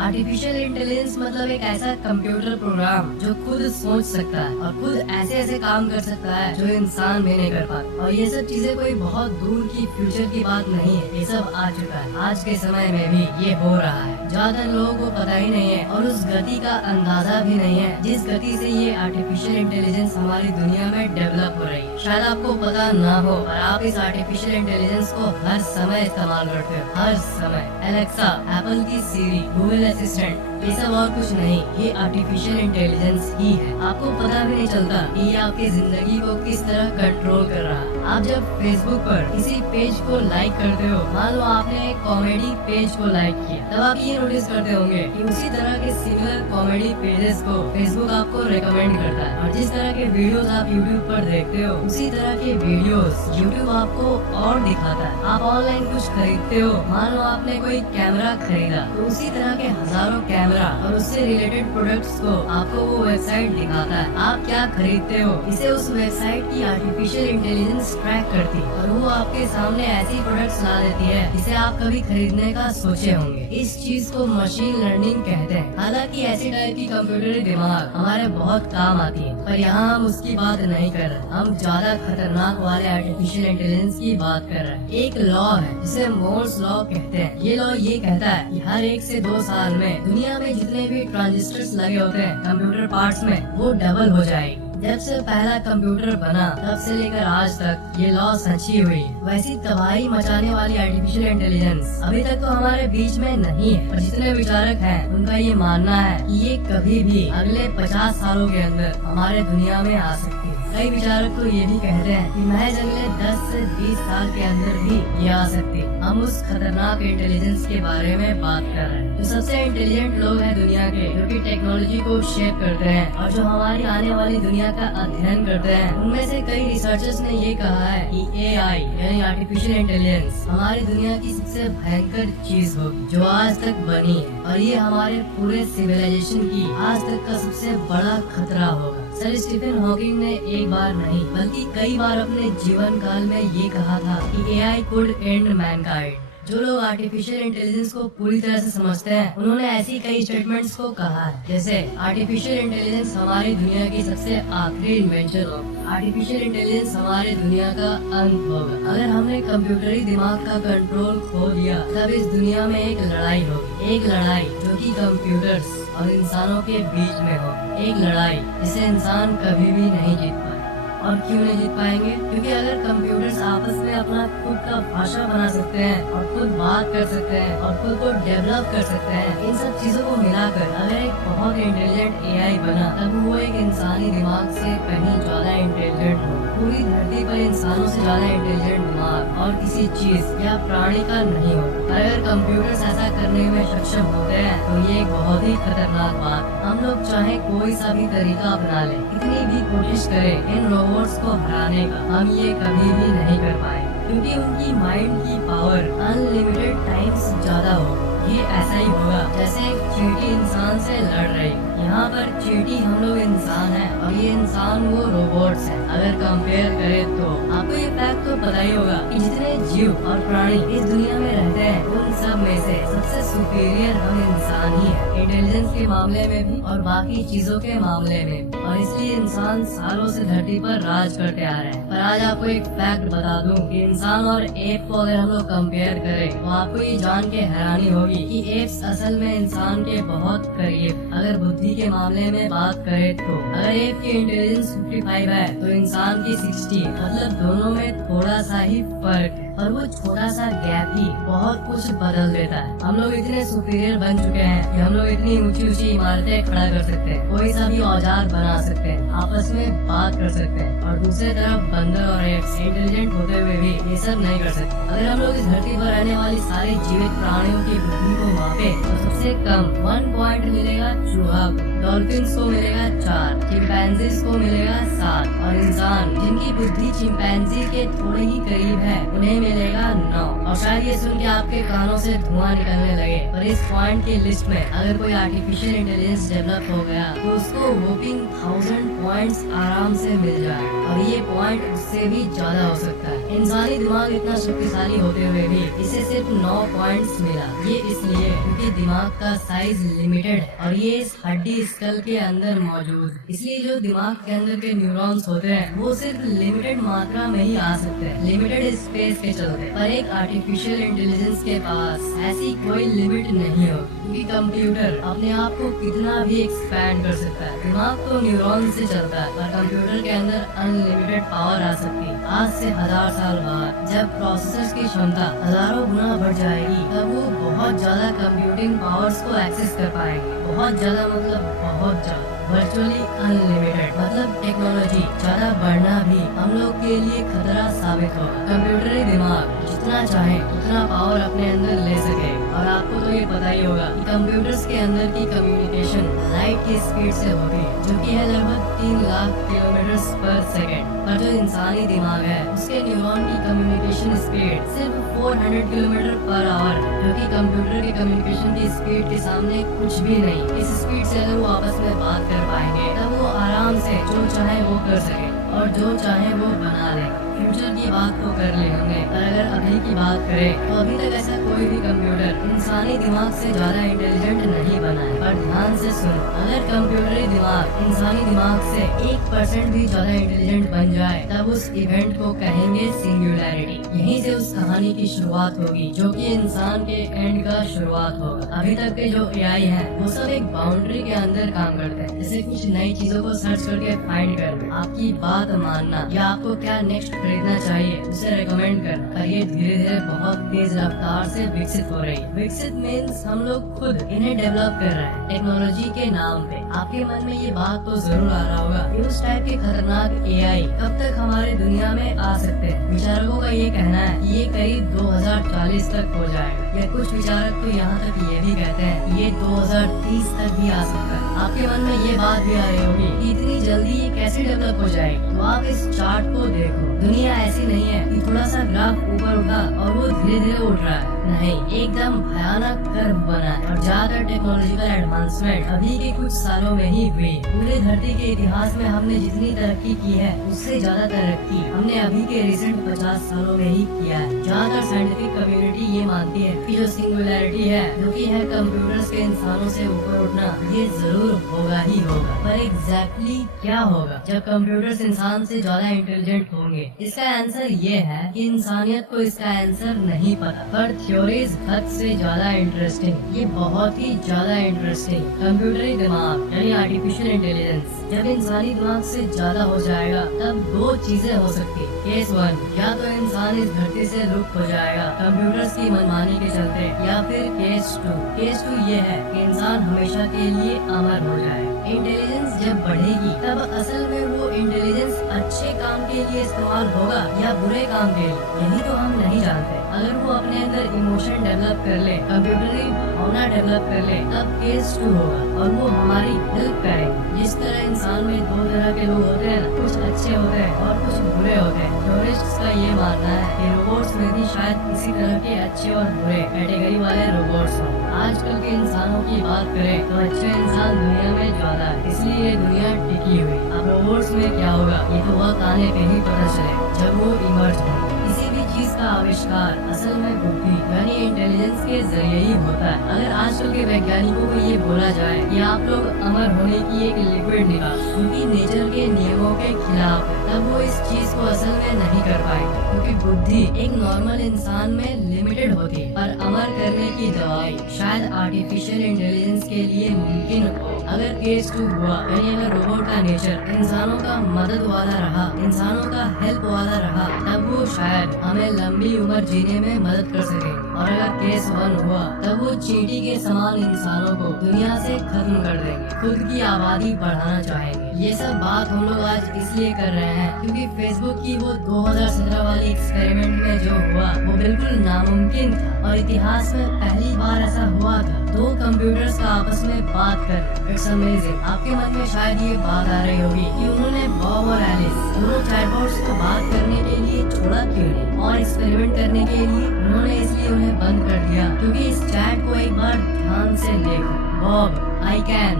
Artificial intelligence मतलब एक ऐसा कंप्यूटर प्रोग्राम जो खुद सोच सकता है और खुद ऐसे ऐसे काम कर सकता है जो इंसान भी नहीं कर पाता। और ये सब चीजें कोई बहुत दूर की फ्यूचर की बात नहीं है, ये सब आ चुका है। आज के समय में भी ये हो रहा है। ज्यादातर लोगों को पता ही नहीं है और उस गति का अंदाजा भी नहीं है जिस गति से ये आर्टिफिशियल इंटेलिजेंस हमारी दुनिया में डेवलप हो रही है। शायद आपको पता ना हो और आप इस आर्टिफिशियल इंटेलिजेंस को हर समय इस्तेमाल करते हो, हर समय। एलेक्सा, एप्पल की सीरी, गूगल असिस्टेंट, ये सब और कुछ नहीं, ये आर्टिफिशियल इंटेलिजेंस ही है। आपको पता भी नहीं चलता कि ये आपकी जिंदगी को किस तरह कंट्रोल कर रहा है। आप जब फेसबुक पर किसी पेज को लाइक करते हो, मान लो आपने एक कॉमेडी पेज को लाइक किया, तब आप ये नोटिस करते होंगे कि उसी तरह के सिमिलर कॉमेडी पेजेस को फेसबुक आपको रेकमेंड करता है। और जिस तरह के वीडियोस आप यूट्यूब पर देखते हो, उसी तरह के वीडियोस यूट्यूब आपको और दिखाता है। आप ऑनलाइन कुछ खरीदते हो, मान लो आपने कोई कैमरा खरीदा, तो उसी तरह के हजारों कैमरा और उससे रिलेटेड प्रोडक्ट्स को आपको वो वेबसाइट दिखाता है। आप क्या खरीदते हो, इसे उस वेबसाइट की आर्टिफिशियल इंटेलिजेंस ट्रैक करती है और वो आपके सामने ऐसी प्रोडक्ट्स ला देती है जिसे आप कभी खरीदने का सोचे होंगे। इस चीज को मशीन लर्निंग कहते हैं। हालांकि ऐसी टाइप की कंप्यूटरी दिमाग हमारे बहुत काम आती है, पर यहाँ हम उसकी बात नहीं कर रहे। हम ज्यादा खतरनाक वाले आर्टिफिशियल इंटेलिजेंस की बात कर रहे हैं। एक लॉ है जिसे मोर्स लॉ कहते हैं। ये लॉ ये कहता है कि हर 1 से 2 साल में दुनिया में जितने भी ट्रांजिस्टर्स लगे होते हैं कंप्यूटर पार्ट्स में, वो डबल हो जाएगी। जब से पहला कंप्यूटर बना तब से लेकर आज तक ये लॉ सच्ची हुई। वैसी तबाही मचाने वाली आर्टिफिशियल इंटेलिजेंस अभी तक तो हमारे बीच में नहीं है, पर जितने विचारक हैं उनका ये मानना है कि ये कभी भी अगले 50 सालों के अंदर हमारे दुनिया में आ सकती है। कई विचारक तो ये भी कहते हैं कि महज अगले 10 से 20 साल के अंदर भी ये आ सकती है। हम उस खतरनाक इंटेलिजेंस के बारे में बात कर रहे हैं। जो सबसे इंटेलिजेंट लोग हैं दुनिया के, जो कि टेक्नोलॉजी को शेप करते हैं और जो हमारी आने वाली दुनिया का अध्ययन करते हैं, उनमें से कई रिसर्चर्स ने ये कहा है कि AI यानी आर्टिफिशियल इंटेलिजेंस हमारी दुनिया की सबसे भयंकर चीज होगी जो आज तक बनी है और ये हमारे पूरे सिविलाइजेशन की आज तक का सबसे बड़ा खतरा होगा। सर स्टीफन हॉकिंग ने एक बार नहीं बल्कि कई बार अपने जीवन काल में ये कहा था कि AI could end mankind। जो लोग आर्टिफिशियल इंटेलिजेंस को पूरी तरह से समझते हैं, उन्होंने ऐसी कई स्टेटमेंट्स को कहा है, जैसे आर्टिफिशियल इंटेलिजेंस हमारी दुनिया की सबसे आखिरी इन्वेंशन होगा। आर्टिफिशियल इंटेलिजेंस हमारे दुनिया का अंत होगा। अगर हमने कंप्यूटरी दिमाग का कंट्रोल खो दिया, तब इस दुनिया में एक लड़ाई होगी। एक लड़ाई जो कि कंप्यूटर्स और इंसानों के बीच में होगी। एक लड़ाई जिसे इंसान कभी भी नहीं जीत पाए। और क्यों नहीं जीत पाएंगे? क्योंकि अगर कंप्यूटर्स आपस में अपना खुद का भाषा बना सकते हैं और खुद बात कर सकते हैं और खुद को डेवलप कर सकते हैं, इन सब चीजों को मिलाकर अगर एक बहुत इंटेलिजेंट AI बना, तब वो एक इंसानी दिमाग से कहीं ज्यादा इंटेलिजेंट हो। पूरी धरती पर इंसानों से ज्यादा इंटेलिजेंट दिमाग और किसी चीज या प्राणी का नहीं हो। अगर कंप्यूटर्स ऐसा करने में सक्षम होते हैं तो ये एक बहुत ही खतरनाक बात। हम लोग चाहे कोई सा भी तरीका अपना ले, कितनी भी कोशिश करें इन रोबोट्स को हराने का, हम ये कभी भी नहीं कर पाए, क्योंकि उनकी माइंड की पावर अनलिमिटेड टाइम्स ज्यादा होगी। ये ऐसा ही होगा जैसे एक चींटी इंसान से लड़ रही। यहाँ पर चींटी हम लोग इंसान हैं और ये इंसान वो रोबोट्स हैं। अगर कंपेयर करें तो आपको ये फैक्ट तो पता ही होगा कि जितने जीव और प्राणी इस दुनिया में रहते हैं, उन सब में से सबसे सुपीरियर हम इंसान ही है, इंटेलिजेंस के मामले में भी और बाकी चीजों के मामले में भी। और इसलिए इंसान सालों से धरती पर राज करते आ रहे हैं। पर आज आपको एक फैक्ट बता दूं कि इंसान और एप को अगर हम लोग कंपेयर करें, तो आपको ये जान के हैरानी होगी कि एप्स असल में इंसान के बहुत करीब। अगर बुद्धि के मामले में बात करें तो अगर एप की इंटेलिजेंस 55 है तो इंसान की 60, मतलब दोनों में थोड़ा सा ही फर्क है। और वो छोटा सा गैप ही बहुत कुछ बदल देता है। हम लोग इतने सुपीरियर बन चुके हैं कि हम लोग इतनी ऊंची ऊंची इमारतें खड़ा कर सकते हैं, कोई सा भी औजार बना सकते हैं, आपस में बात कर सकते हैं। और दूसरी तरफ बंदर और एप्स इंटेलिजेंट होते हुए भी ये सब नहीं कर सकते। अगर हम लोग इस धरती पर रहने वाली सारी जीवित प्राणियों की बुद्धि को मापे तो सबसे कम 1 पॉइंट मिलेगा चूहा को, डॉल्फिन्स को मिलेगा 4, चिंपैंजीज को मिलेगा 7 और इंसान जिनकी बुद्धि चिंपैंजी के थोड़े ही करीब है, उन्हें मिलेगा 9। और शायद ये सुन के आपके कानों से धुआं निकलने लगे, पर इस पॉइंट की लिस्ट में अगर कोई आर्टिफिशियल इंटेलिजेंस डेवलप हो गया तो उसको वोपिंग 1000 पॉइंट्स आराम से मिल जाए, और ये पॉइंट उससे भी ज्यादा हो सकता है। इंसानी दिमाग इतना शक्तिशाली होते हुए भी इसे सिर्फ 9 पॉइंट्स मिला। ये इसलिए क्योंकि दिमाग का साइज लिमिटेड है और ये इस हड्डी स्कल के अंदर मौजूद, इसलिए जो दिमाग के अंदर के न्यूरॉन्स होते हैं वो सिर्फ लिमिटेड मात्रा में ही आ सकते हैं, लिमिटेड स्पेस के चलते। पर एक आर्टिफिशियल इंटेलिजेंस के पास ऐसी कोई लिमिट नहीं होगी, क्योंकि कंप्यूटर अपने आप को कितना भी एक्सपैंड कर सकता है। दिमाग तो न्यूरॉन से चलता है, पर कंप्यूटर के अंदर अनलिमिटेड पावर आ सकती है। आज से 1000 साल बाद जब प्रोसेसर्स की क्षमता हजारों गुना बढ़ जाएगी, तब वो बहुत ज्यादा कंप्यूटिंग पावर्स को एक्सेस कर पाएंगे। बहुत ज्यादा मतलब बहुत ज्यादा, वर्चुअली अनलिमिटेड। मतलब टेक्नोलॉजी ज्यादा बढ़ना भी हम लोग के लिए खतरा साबित होगा। कंप्यूटरी दिमाग जितना चाहे उतना पावर अपने अंदर ले सके, और आपको तो ये पता ही होगा कि कंप्यूटर्स के अंदर की कम्युनिकेशन लाइट की स्पीड से होती है, जो कि है लगभग 3 लाख किलोमीटर पर सेकेंड। पर जो इंसानी दिमाग है उसके न्यूरॉन की कम्युनिकेशन स्पीड सिर्फ 400 किलोमीटर पर आवर, जो कि कंप्यूटर की कम्युनिकेशन की स्पीड के सामने कुछ भी नहीं। इस स्पीड से अगर वो आपस में बात कर पाएंगे तब वो आराम से जो चाहे वो कर सके और जो चाहे वो बना ले। फ्यूचर की बात तो कर ले हमने, पर अगर अभी की बात करें तो अभी तक ऐसा कोई भी कंप्यूटर इंसानी दिमाग से ज्यादा इंटेलिजेंट नहीं बना है। पर ध्यान से सुन, अगर कंप्यूटरी दिमाग इंसानी दिमाग से 1% भी ज्यादा इंटेलिजेंट बन जाए तब उस इवेंट को कहेंगे सिंगुलैरिटी। यहीं से उस कहानी की शुरुआत होगी, जो कि इंसान के एंड का शुरुआत होगा। अभी तक के जो एआई है वो सब एक बाउंड्री के अंदर काम करते हैं, जैसे कुछ नई चीजों को सर्च करके फाइंड करना, आपकी बात मानना, या आपको क्या नेक्स्ट खरीदना चाहिए उसे रेकमेंड करना। पर ये धीरे धीरे बहुत तेज रफ्तार से विकसित हो रही है। विकसित मीन्स हम लोग खुद इन्हें डेवलप कर रहे हैं टेक्नोलॉजी के नाम पे। आपके मन में ये बात तो जरूर आ रहा होगा कि उस टाइप के खतरनाक एआई कब तक हमारे दुनिया में आ सकते हैं। विचारकों का ये कहना है कि ये करीब 2040 तक हो जाएगा, या कुछ विचारक तो यहाँ तक ये भी कहते हैं कि ये 2030 तक भी आ सकता है। आपके मन में ये बात भी आ रही होगी कि इतनी जल्दी ये कैसे डेवलप हो जाएगी। तो आप इस चार्ट को देखो, दुनिया ऐसी नहीं है कि थोड़ा सा ग्राफ ऊपर उठा और वो धीरे धीरे उठ रहा है। नहीं, एकदम भयानक कर्व बना है। और ज्यादातर टेक्नोलॉजिकल एडवांसमेंट अभी के कुछ सालों में ही हुई। पूरे धरती के इतिहास में हमने जितनी तरक्की की है उससे ज्यादा तरक्की हमने अभी के रिसेंट 50 सालों में ही किया है। ज्यादातर साइंटिफिक कम्युनिटी ये मानती है कि जो सिंगुलैरिटी है, जो कि है कंप्यूटर्स के इंसानों से ऊपर उठना, ये जरूर होगा ही होगा। पर एग्जैक्टली क्या होगा जब कंप्यूटर्स इंसान से ज्यादा इंटेलिजेंट होंगे? इसका आंसर ये है कि इंसानियत को इसका आंसर नहीं पता, पर थ्योरीज हद से ज्यादा इंटरेस्टिंग, ये बहुत ही ज्यादा इंटरेस्टिंग। कंप्यूटरी दिमाग यानी आर्टिफिशियल इंटेलिजेंस जब इंसानी दिमाग से ज्यादा हो जाएगा तब 2 चीजें हो सकती है। केस 1, या तो इंसान इस धरती से लुप्त हो जाएगा कंप्यूटर्स की मनमानी के चलते, या फिर केस 2। केस 2 ये है कि इंसान हमेशा के लिए अमर हो जाएगा। इंटेलिजेंस जब बढ़ेगी तब असल में वो इंटेलिजेंस अच्छे काम के लिए इस्तेमाल होगा या बुरे काम के लिए, यही तो हम नहीं जानते। अगर वो अपने अंदर इमोशन डेवलप कर ले, कंप्यूटरी भावना डेवलप कर ले, तब केस 2 होगा और वो हमारी हेल्प करेंगे। जिस तरह इंसान में 2 तरह के लोग होते हैं, कुछ अच्छे होते हैं और कुछ बुरे होते हैं। थ्योरिस्ट्स का ये मानना है कि रोबोट्स में भी शायद इसी तरह के अच्छे और बुरे कैटेगरी वाले रोबोट्स हों। आजकल के इंसानों की बात करें तो अच्छे इंसान दुनिया में ज्यादा है, इसलिए ये दुनिया टिकी हुई। अब रोबोट्स में क्या होगा ये तो वक्त आने पे ही पता चले जब वो इमर्ज होंगे। किसी भी चीज का आविष्कार असल में बुद्धि यानी इंटेलिजेंस के जरिए ही होता है। अगर आजकल के वैज्ञानिकों को ये बोला जाए कि आप लोग अमर होने की एक लिक्विड निकाल, क्योंकि नेचर के नियमों के खिलाफ है, तब वो इस चीज को असल में नहीं कर पाएंगे, क्योंकि बुद्धि एक नॉर्मल इंसान में लिमिटेड होती है। पर अमर करने की दवाई शायद आर्टिफिशियल इंटेलिजेंस के लिए मुमकिन हो। अगर केस 2 हुआ, यानी अगर रोबोट का नेचर इंसानों का मदद वाला रहा, इंसानों का हेल्प वाला रहा, तब वो शायद हमें लंबी उम्र जीने में मदद कर सकेंगे। और अगर केस 1 हुआ तब वो चींटी के समान इंसानों को दुनिया से खत्म कर देंगे, खुद की आबादी बढ़ाना चाहेंगे। ये सब बात हम लोग आज इसलिए कर रहे हैं क्योंकि फेसबुक की वो 2017 वाली एक्सपेरिमेंट में जो हुआ वो बिल्कुल नामुमकिन था, और इतिहास में पहली बार ऐसा हुआ था, दो कंप्यूटर्स का आपस में बात कर। It's amazing. आपके मन में शायद ये बात आ रही होगी कि उन्होंने बॉब और एलिस दोनों चैटबॉट्स को बात करने के लिए छोड़ा क्यों नहीं, और एक्सपेरिमेंट करने के लिए उन्होंने इसलिए उन्हें बंद कर दिया क्योंकि इस चैट को एक बार ध्यान से देखो। Bob, I can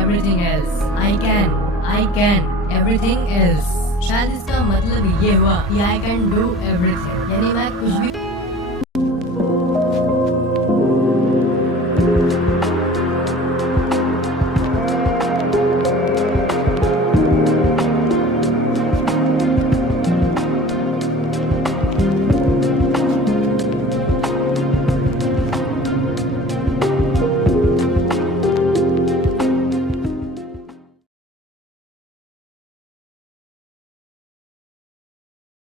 everything else, I can everything else. शायद इसका मतलब ये हुआ कि आई कैन डू एवरीथिंग, यानी मैं कुछ भी